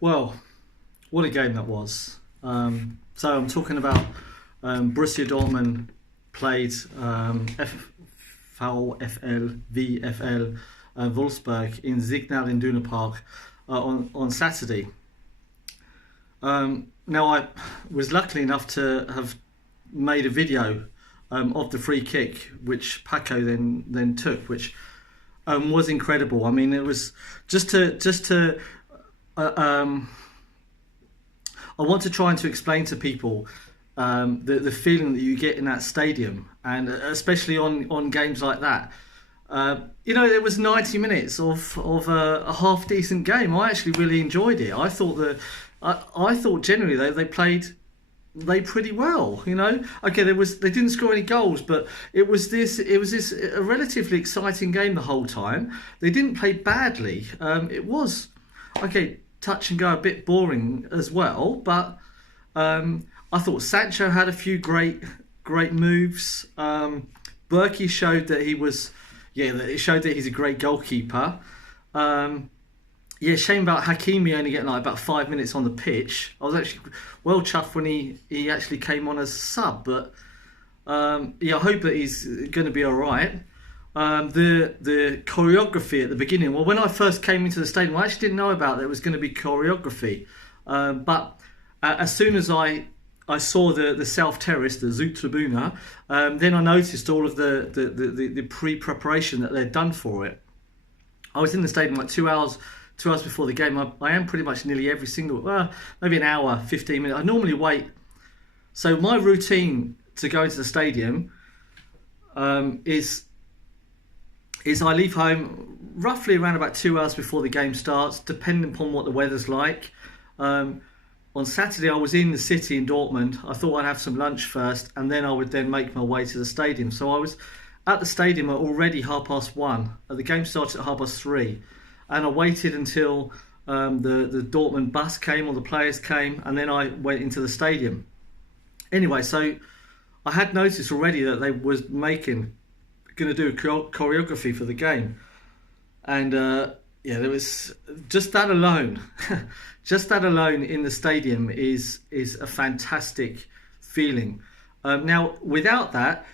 Well, what a game that was. So I'm talking about Borussia Dortmund played VfL Wolfsburg in Signal Iduna Park on Saturday. Now I was lucky enough to have made a video of the free kick, which Paco then took, which was incredible. I mean, it was just to uh, um, I want to try and to explain to people the feeling that you get in that stadium, and especially on games like that. It was 90 minutes of a half decent game. I actually really enjoyed it. I thought generally they played pretty well. Okay, they didn't score any goals, but it was this a relatively exciting game the whole time. They didn't play badly. It was okay, touch and go, a bit boring as well, but I thought Sancho had a few great moves. Berkey showed that it showed that he's a great goalkeeper. Shame about Hakimi only getting like about 5 minutes on the pitch. I was actually well chuffed when he actually came on as a sub, but I hope that he's going to be all right. The choreography at the beginning. Well, when I first came into the stadium, I actually didn't know about there was going to be choreography. But as soon as I saw the South Terrace, the Südtribüne, then I noticed all of the pre-preparation that they'd done for it. I was in the stadium like 2 hours before the game. I am pretty much nearly every single, maybe an hour, 15 minutes. I normally wait. So my routine to go into the stadium is I leave home roughly around about 2 hours before the game starts, depending upon what the weather's like. On Saturday, I was in the city in Dortmund. I thought I'd have some lunch first, and then I would then make my way to the stadium. So I was at the stadium at already 1:30. The game started at 3:30, and I waited until the Dortmund bus came or the players came, and then I went into the stadium. Anyway, so I had noticed already that they was going to do a choreography for the game, and there was just that alone. Just that alone in the stadium is a fantastic feeling. Now, without that,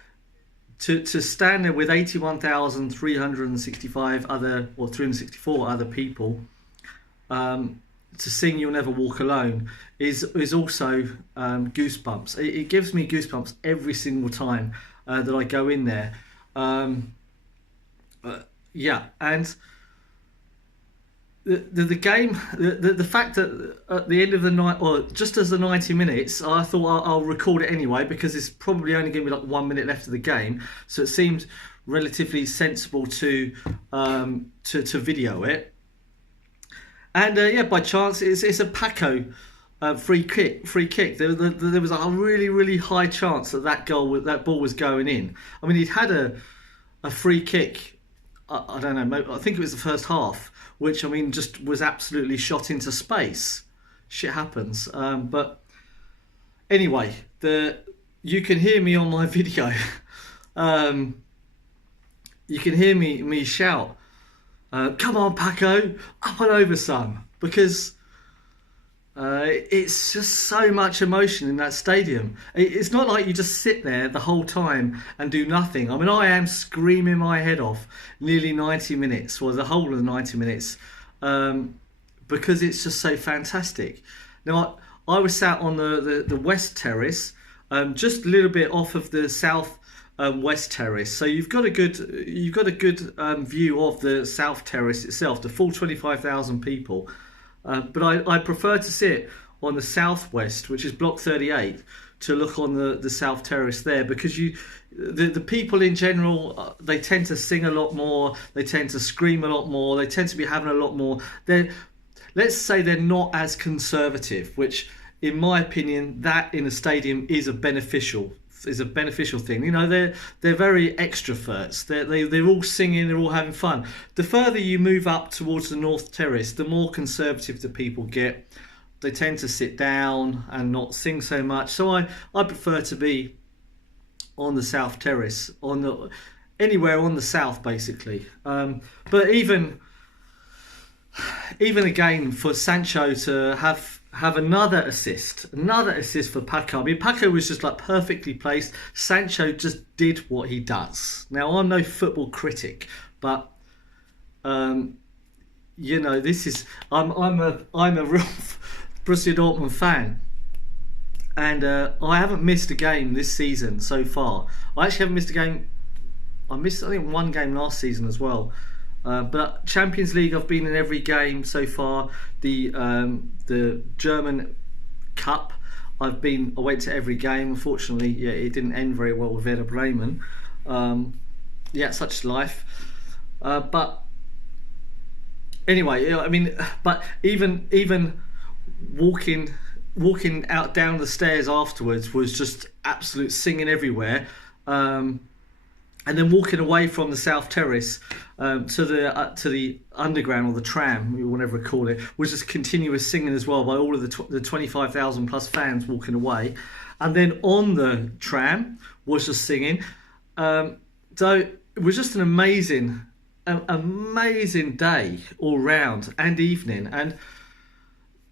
to stand there with 81,365 364 other people to sing "You'll Never Walk Alone" is also goosebumps. It gives me goosebumps every single time that I go in there. And the game, the fact that at the end of the night, or just as the 90 minutes, I thought I'll record it anyway because it's probably only going to be like 1 minute left of the game, so it seemed relatively sensible to video it. And by chance, it's a Paco free kick. There was a really high chance that ball was going in. I mean, he'd had a free kick. I don't know. I think it was the first half, which, I mean, just was absolutely shot into space. Shit happens. But anyway, you can hear me on my video. You can hear me shout, "Come on, Paco, up and over, son!" Because it's just so much emotion in that stadium. It's not like you just sit there the whole time and do nothing. I mean, I am screaming my head off nearly 90 minutes, or the whole of the 90 minutes, because it's just so fantastic. Now, I was sat on the West Terrace, just a little bit off of the South West Terrace. So you've got a good view of the South Terrace itself, the full 25,000 people. But I prefer to sit on the southwest, which is block 38, to look on the South Terrace there, because the people in general, they tend to sing a lot more, they tend to scream a lot more, they tend to be having a lot more. Let's say they're not as conservative, which in my opinion, that in a stadium is a beneficial thing. They're very extroverts. They're all singing, they're all having fun. The further you move up towards the North Terrace, the more conservative the people get. They tend to sit down and not sing so much. So I prefer to be on the South Terrace, anywhere on the south basically. But even even again for Sancho to have another assist for Paco. I mean, Paco was just like perfectly placed. Sancho just did what he does. Now, I'm no football critic, but you know, this is I'm a real Borussia Dortmund fan, and I haven't missed a game this season so far. I actually haven't missed a game. I missed, I think, one game last season as well. But Champions League, I've been in every game so far. The German Cup, I went to every game. Unfortunately, yeah, it didn't end very well with Werder Bremen. Yeah, such is life. But anyway, I mean, but even walking out down the stairs afterwards was just absolute singing everywhere. And then walking away from the South Terrace to the underground, or the tram, whatever we call it, was just continuous singing as well by all of the 25,000 plus fans walking away. And then on the tram was just singing. So it was just an amazing day all round, and evening. And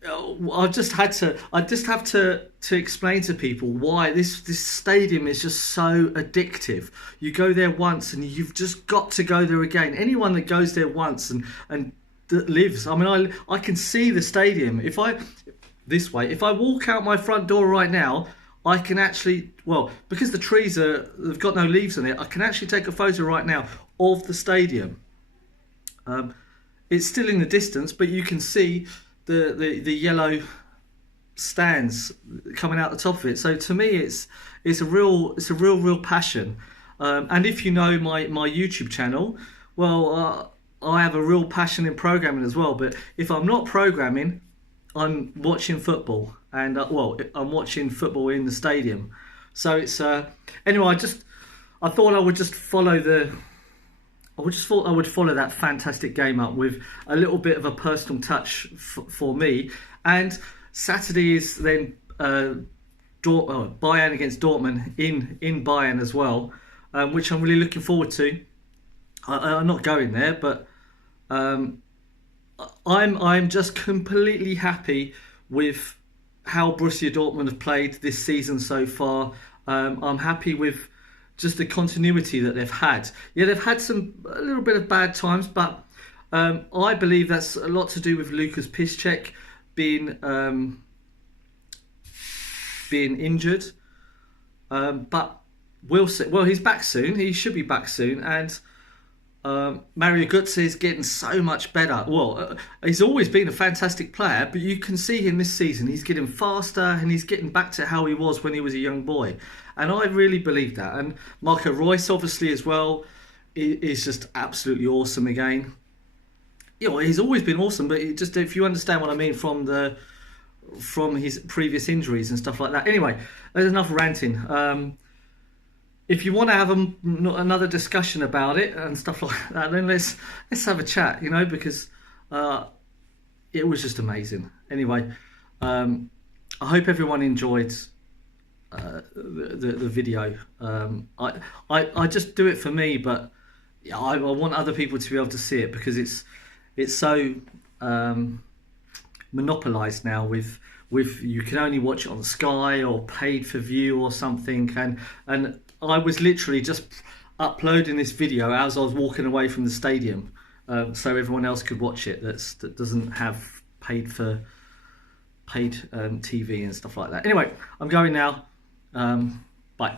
I just have to explain to people why this stadium is just so addictive. You go there once and you've just got to go there again. Anyone that goes there once and that lives, I mean, I can see the stadium. If I walk out my front door right now, I can actually, well, because the trees they've got no leaves on it, I can actually take a photo right now of the stadium. It's still in the distance, but you can see the yellow stands coming out the top of it. So to me, it's a real passion. And if you know my YouTube channel, well, I have a real passion in programming as well. But if I'm not programming, I'm watching football, and I'm watching football in the stadium. So it's anyway. I thought I would just follow that fantastic game up with a little bit of a personal touch for me. And Saturday is then Bayern against Dortmund in Bayern as well, which I'm really looking forward to. I'm not going there, but I'm just completely happy with how Borussia Dortmund have played this season so far. I'm happy with just the continuity that they've had. Yeah, they've had a little bit of bad times, but I believe that's a lot to do with Lucas Piszczek being injured. But we'll see. Well, he's back soon. He should be back soon. And Mario Götze is getting so much better. Well, he's always been a fantastic player, but you can see him this season. He's getting faster, and he's getting back to how he was when he was a young boy. And I really believe that. And Marco Reus, obviously, as well, is just absolutely awesome again. You know, he's always been awesome, but if you understand what I mean from his previous injuries and stuff like that. Anyway, there's enough ranting. If you want to have another discussion about it and stuff like that, then let's have a chat, you know, because it was just amazing. Anyway, I hope everyone enjoyed the video. I just do it for me, but yeah, I want other people to be able to see it, because it's so monopolised now with you can only watch it on Sky or paid for view or something, and I was literally just uploading this video as I was walking away from the stadium, so everyone else could watch it that doesn't have paid TV and stuff like that. Anyway, I'm going now. Bye.